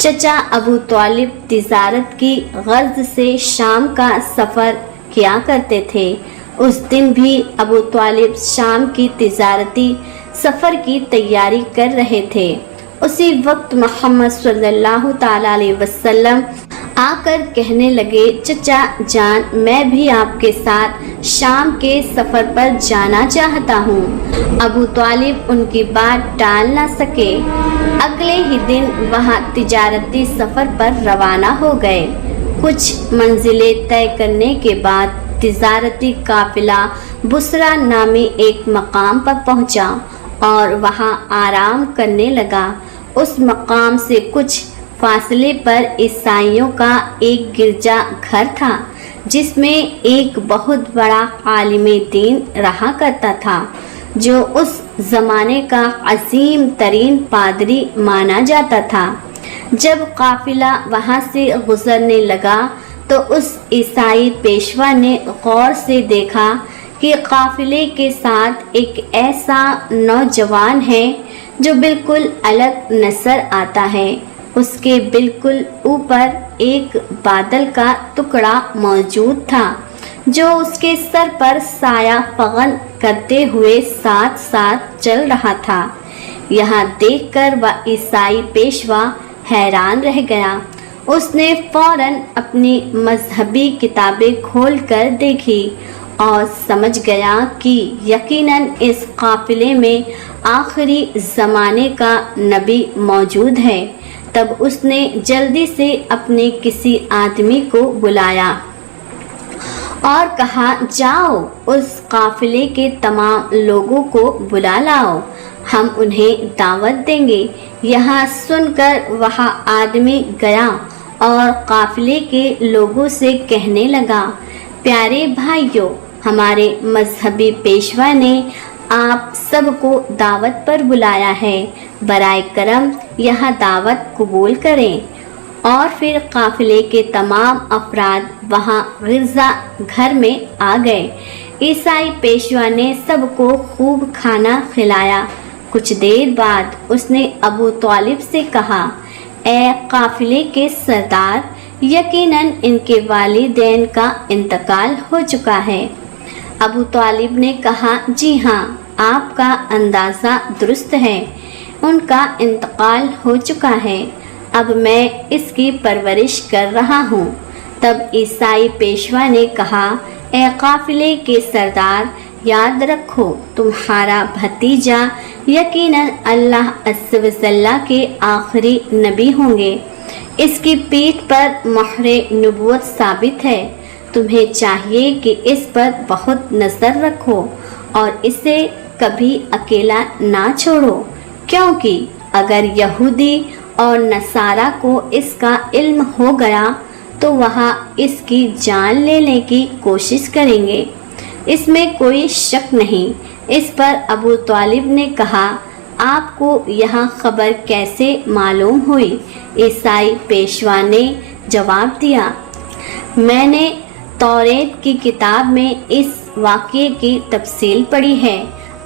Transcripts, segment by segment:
चचा अबू तालिब तिजारत की गर्ज से शाम का सफ़र किया करते थे। उस दिन भी अबू तालिब शाम की तिजारती सफ़र की तैयारी कर रहे थे। उसी वक्त मोहम्मद सल्लल्लाहु ताला अलैहि वसल्लम आकर कहने लगे, चचा जान, मैं भी आपके साथ शाम के सफ़र पर जाना चाहता हूँ। अबू तालिब उनकी बात टाल ना सके। अगले ही दिन वहाँ तिजारती सफ़र पर रवाना हो गए। कुछ मंजिलें तय करने के बाद तिजारती काफिला बुसरा नामी एक मकाम पर पहुँचा और वहाँ आराम करने लगा। उस मकाम से कुछ फासले पर ईसाइयों का एक गिरजा घर था, जिसमें एक बहुत बड़ा आलिमे दीन रहा करता था, जो उस ज़माने का अजीम तरीन पादरी माना जाता था। जब काफिला वहाँ से गुजरने लगा तो उस ईसाई पेशवा ने गौर से देखा कि काफिले के साथ एक ऐसा नौजवान है जो बिल्कुल अलग नजर आता है। उसके बिल्कुल ऊपर एक बादल का टुकड़ा मौजूद था, जो उसके सर पर साया फगन करते हुए साथ साथ चल रहा था। यहाँ देखकर वह ईसाई पेशवा हैरान रह गया। उसने फौरन अपनी मजहबी किताबें खोलकर देखी और समझ गया कि यकीनन इस काफिले में आखिरी ज़माने का नबी मौजूद है। तब उसने जल्दी से अपने किसी आदमी को बुलाया और कहा, जाओ उस काफिले के तमाम लोगों को बुला लाओ, हम उन्हें दावत देंगे। यहाँ सुनकर वह आदमी गया और काफिले के लोगों से कहने लगा, प्यारे भाइयों, हमारे मजहबी पेशवा ने आप सबको दावत पर बुलाया है। बराए करम यह दावत कबूल करें। और फिर काफिले के तमाम अफराद वहाँ गिरजा घर में आ गए। ईसाई पेशवा ने सबको खूब खाना खिलाया। कुछ देर बाद उसने अबू तालिब से कहा, ए काफिले के सरदार, यकीनन इनके वालिदैन का इंतकाल हो चुका है। अबू तालिब ने कहा, जी हाँ, आपका अंदाज़ा दुरुस्त है, उनका इंतकाल हो चुका है। अब मैं इसकी परवरिश कर रहा हूँ। तब ईसाई पेशवा ने कहा, ए काफिले के सरदार, याद रखो, तुम्हारा भतीजा यकीनन अल्लाह अज़्ज़ व जल्ला के आखिरी नबी होंगे। इसकी पीठ पर मोहरे नबूवत साबित है। तुम्हें चाहिए कि इस पर बहुत नज़र रखो और इसे कभी अकेला ना छोड़ो, क्योंकि अगर यहूदी और नसारा को इसका इल्म हो गया तो वह इसकी जान लेने की कोशिश करेंगे, इसमें कोई शक नहीं। इस पर अबू तालिब ने कहा, आपको यह खबर कैसे मालूम हुई? ईसाई पेशवा ने जवाब दिया, मैंने तौरेत की किताब में इस वाक़ये की तफसील पढ़ी है।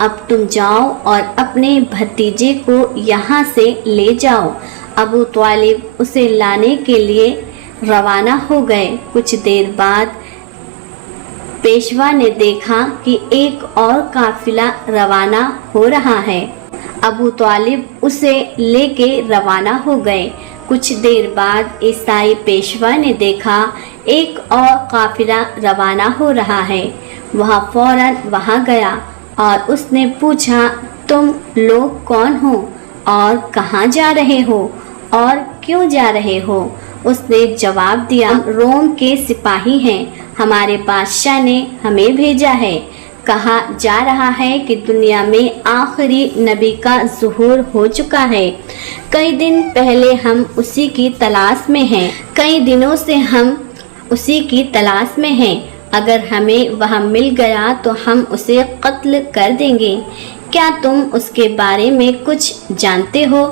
अब तुम जाओ और अपने भतीजे को यहाँ से ले जाओ। अबू तालिब उसे लाने के लिए रवाना हो गए। कुछ देर बाद पेशवा ने देखा कि एक और काफिला रवाना हो रहा है। अबू तालिब उसे लेके रवाना हो गए। कुछ देर बाद ईसाई पेशवा ने देखा एक और काफिला रवाना हो रहा है। वह फौरन वहां गया और उसने पूछा, तुम लोग कौन हो और कहाँ जा रहे हो और क्यों जा रहे हो? उसने जवाब दिया, रोम के सिपाही हैं, हमारे बादशाह ने हमें भेजा है। कहा जा रहा है कि दुनिया में आखिरी नबी का ज़ुहूर हो चुका है। कई दिन पहले हम उसी की तलाश में हैं। कई दिनों से हम उसी की तलाश में हैं। अगर हमें वह मिल गया तो हम उसे कत्ल कर देंगे। क्या तुम उसके बारे में कुछ जानते हो?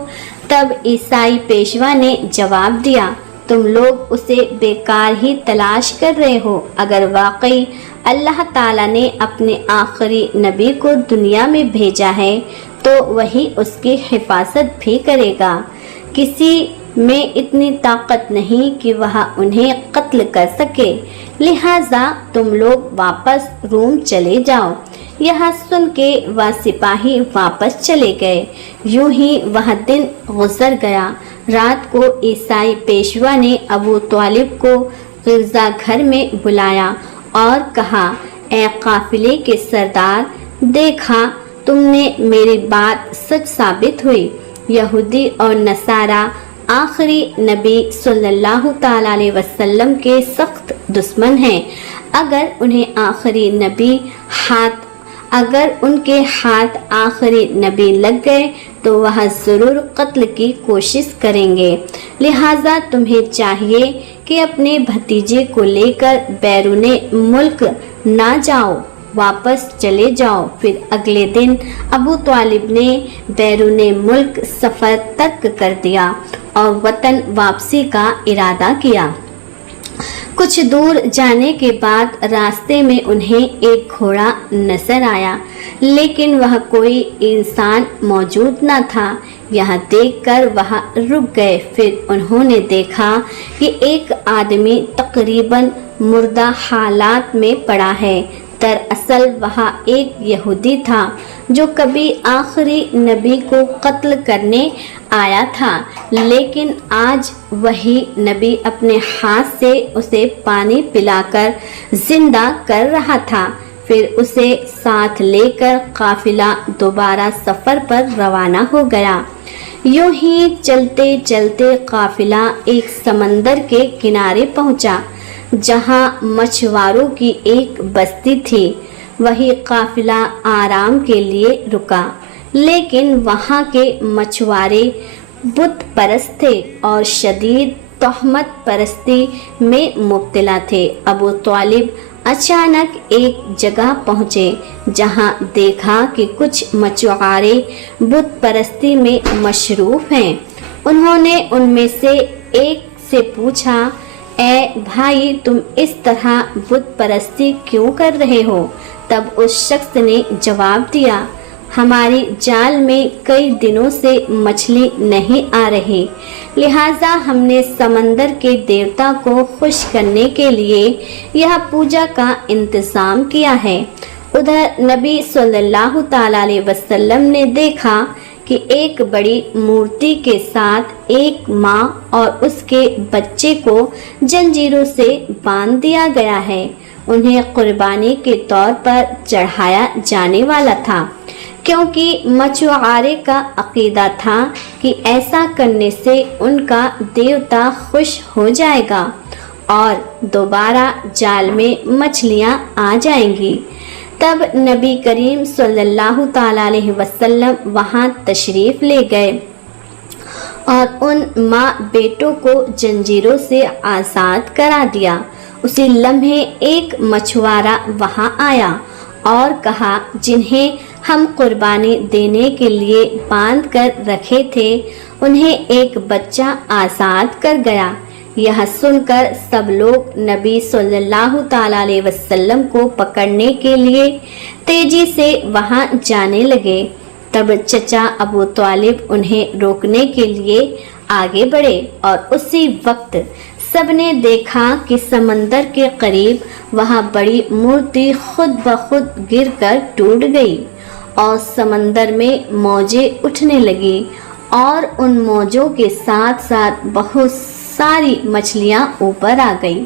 तब ईसाई पेशवा ने जवाब दिया, तुम लोग उसे बेकार ही तलाश कर रहे हो। अगर वाकई अल्लाह ताला ने अपने आखिरी नबी को दुनिया में भेजा है तो वही उसकी हिफाजत भी करेगा। किसी میں اتنی طاقت نہیں کہ وہ انہیں قتل کر سکے، لہذا تم لوگ واپس روم چلے جاؤ۔ یہ سن کے وہ سپاہی واپس چلے گئے۔ یوں ہی وہ دن گزر گیا۔ رات کو عیسائی پیشوا نے ابو طالب کو غرزہ گھر میں بلایا اور کہا، اے قافلے کے سردار، دیکھا تم نے میری بات سچ ثابت ہوئی۔ یہودی اور نصارہ آخری نبی صلی اللہ تعالی علیہ وسلم کے سخت دشمن ہیں۔ اگر ان کے ہاتھ آخری نبی لگ گئے تو وہ ضرور قتل کی کوشش کریں گے، لہٰذا تمہیں چاہیے کہ اپنے بھتیجے کو لے کر بیرون ملک نہ جاؤ، واپس چلے جاؤ۔ پھر اگلے دن ابو طالب نے بیرون ملک سفر ترک کر دیا اور وطن واپسی کا ارادہ کیا۔ کچھ دور جانے کے بعد راستے میں انہیں ایک گھوڑا نظر آیا، لیکن وہ کوئی انسان موجود نہ تھا۔ یہ دیکھ کر وہ رک گئے۔ پھر انہوں نے دیکھا کہ ایک آدمی تقریباً مردہ حالات میں پڑا ہے۔ دراصل وہ ایک یہودی تھا جو کبھی آخری نبی کو قتل کرنے آیا تھا، لیکن آج وہی نبی اپنے ہاتھ سے اسے پانی پلا کر زندہ کر رہا تھا۔ پھر اسے ساتھ لے کر قافلہ دوبارہ سفر پر روانہ ہو گیا۔ یوں ہی چلتے چلتے قافلہ ایک سمندر کے کنارے پہنچا جہاں مچھواروں کی ایک بستی تھی۔ وہی قافلہ آرام کے لیے رکا، لیکن وہاں کے مچھوارے بت پرست تھے اور شدید تہمت پرستی میں مبتلا تھے۔ ابو طالب اچانک ایک جگہ پہنچے جہاں دیکھا کہ کچھ مچھوارے بت پرستی میں مصروف ہیں۔ انہوں نے ان میں سے ایک سے پوچھا، اے بھائی، تم اس طرح بت پرستی کیوں کر رہے ہو؟ تب اس شخص نے جواب دیا، ہماری جال میں کئی دنوں سے مچھلی نہیں آ رہی، لہٰذا ہم نے سمندر کے دیوتا کو خوش کرنے کے لیے یہ پوجا کا انتظام کیا ہے۔ ادھر نبی صلی اللہ تعالی علیہ وسلم نے دیکھا کہ ایک بڑی مورتی کے ساتھ ایک ماں اور اس کے بچے کو زنجیروں سے باندھ دیا گیا ہے۔ انہیں قربانی کے طور پر چڑھایا جانے والا تھا، کیونکہ مچھوارے کا عقیدہ تھا کہ ایسا کرنے سے ان کا دیوتا خوش ہو جائے گا اور دوبارہ جال میں مچھلیاں آ جائیں گی۔ تب نبی کریم صلی اللہ تعالی علیہ وسلم وہاں تشریف لے گئے اور ان ماں بیٹوں کو زنجیروں سے آزاد کرا دیا۔ اسی لمحے ایک مچھوارا وہاں آیا اور کہا، جنہیں ہم قربانی دینے کے لیے باندھ کر رکھے تھے انہیں ایک بچہ آزاد کر گیا۔ یہ سن کر سب لوگ نبی صلی اللہ تعالی علیہ وسلم کو پکڑنے کے لیے تیزی سے وہاں جانے لگے۔ تب چچا ابو طالب انہیں روکنے کے لیے آگے بڑھے اور اسی وقت سب نے دیکھا کہ سمندر کے قریب وہاں بڑی مورتی خود بخود گر کر ٹوٹ گئی اور سمندر میں موجیں اٹھنے لگی اور ان موجوں کے ساتھ ساتھ بہت ساری مچھلیاں اوپر آ گئی۔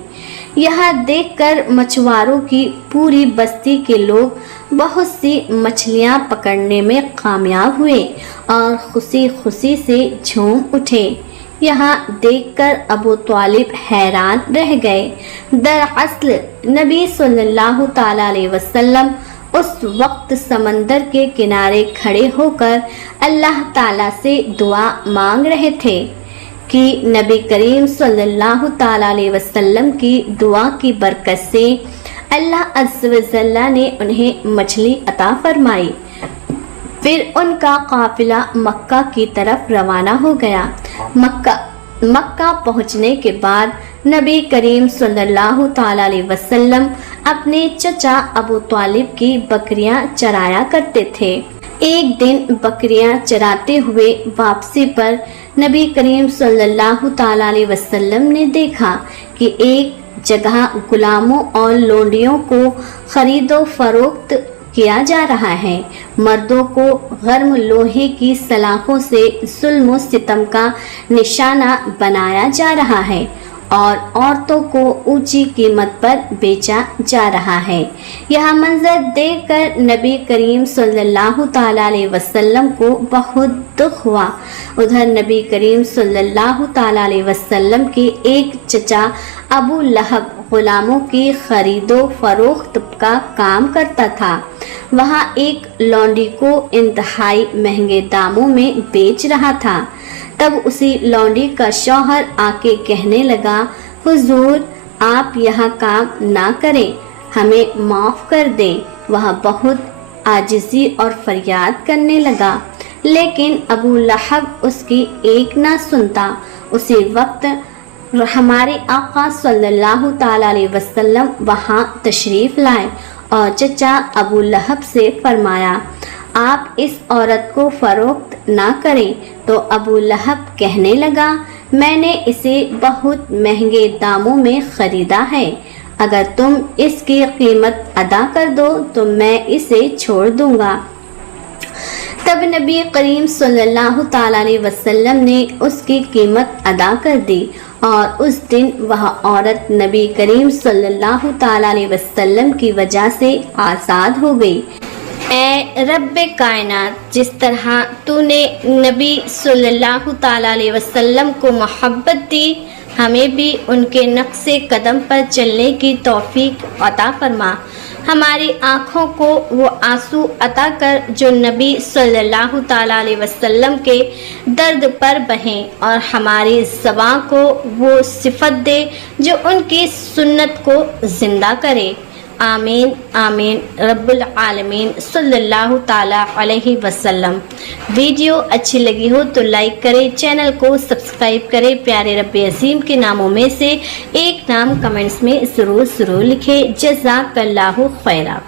یہ دیکھ کر مچھواروں کی پوری بستی کے لوگ بہت سی مچھلیاں پکڑنے میں کامیاب ہوئے اور خوشی خوشی سے جھوم اٹھے۔ یہاں دیکھ کر ابو طالب حیران رہ گئے۔ دراصل نبی صلی اللہ تعالی علیہ وسلم اس وقت سمندر کے کنارے کھڑے ہو کر اللہ تعالیٰ سے دعا مانگ رہے تھے کہ نبی کریم صلی اللہ تعالی علیہ وسلم کی دعا کی برکت سے اللہ عز و جل نے انہیں مچھلی عطا فرمائی۔ پھر ان کا قافلہ مکہ کی طرف روانہ ہو گیا۔ مکہ پہنچنے کے بعد نبی کریم صلی اللہ تعالی علیہ وسلم اپنے چچا ابو طالب کی بکریاں چرایا کرتے تھے۔ ایک دن بکریاں چراتے ہوئے واپسی پر नबी करीम सल्लल्लाहु ताला अलैहि वसल्लम ने देखा कि एक जगह गुलामों और लोंडियों को खरीदो फरोख्त किया जा रहा है। मर्दों को गर्म लोहे की सलाखों से जुल्म सितम का निशाना बनाया जा रहा है और औरतों को ऊंची कीमत पर बेचा जा रहा है। यह मंजर देखकर नबी करीम सल्लल्लाहु ताला अलैहि वसल्लम को बहुत दुख हुआ। उधर नबी करीम सल्लल्लाहु ताला अलैहि वसल्लम के एक चचा अबू लहब गुलामों की खरीदो फरोख्त का काम करता था। वहाँ एक लौंडी को इंतहाई महंगे दामों में बेच रहा था। तब उसी लौंडी का शौहर आके कहने लगा, हुजूर आप यहाँ काम ना करें, हमें माफ़ कर दें। वह बहुत आजिज़ी और फरियाद करने लगा, लेकिन अबू लहब उसकी एक ना सुनता। उसी वक्त हमारे आका सल्लल्लाहु ताला अलैहि वसल्लम वहाँ तशरीफ़ लाए और चचा अबू लहब से फरमाया, आप इस औरत को फरोख्त ना करें। तो अबू लहब कहने लगा, मैंने इसे बहुत महंगे दामों में ख़रीदा है, अगर तुम इसकी कीमत अदा कर दो तो मैं इसे छोड़ दूंगा। तब नबी करीम सल्लल्लाहु ताला अलैहि वसल्लम ने उसकी कीमत अदा कर दी और उस दिन वह औरत नबी करीम सल्लल्लाहु ताला अलैहि वसल्लम की वजह से आज़ाद हो गई। ऐ रब्बे कायनात, जिस तरह तूने नबी सल्लल्लाहु ताला अलैहि वसल्लम को मोहब्बत दी, हमें भी उनके नक्शे कदम पर चलने की तौफीक अता फरमा। हमारी आँखों को वो आंसू अता कर जो नबी सल्लल्लाहु ताला अलैहि वसल्लम के दर्द पर बहें और हमारी ज़बां को वो सिफत दे जो उनकी सुन्नत को ज़िंदा करे। आमीन आमीन रब्बुल आलमीन सल्लल्लाहु ताला अलैहि वसल्लम। वीडियो अच्छी लगी हो तो लाइक करें, चैनल को सब्सक्राइब करें। प्यारे रब्बे अज़ीम के नामों में से एक नाम कमेंट्स में ज़रूर लिखें। जज़ाकल्लाहु खैरा।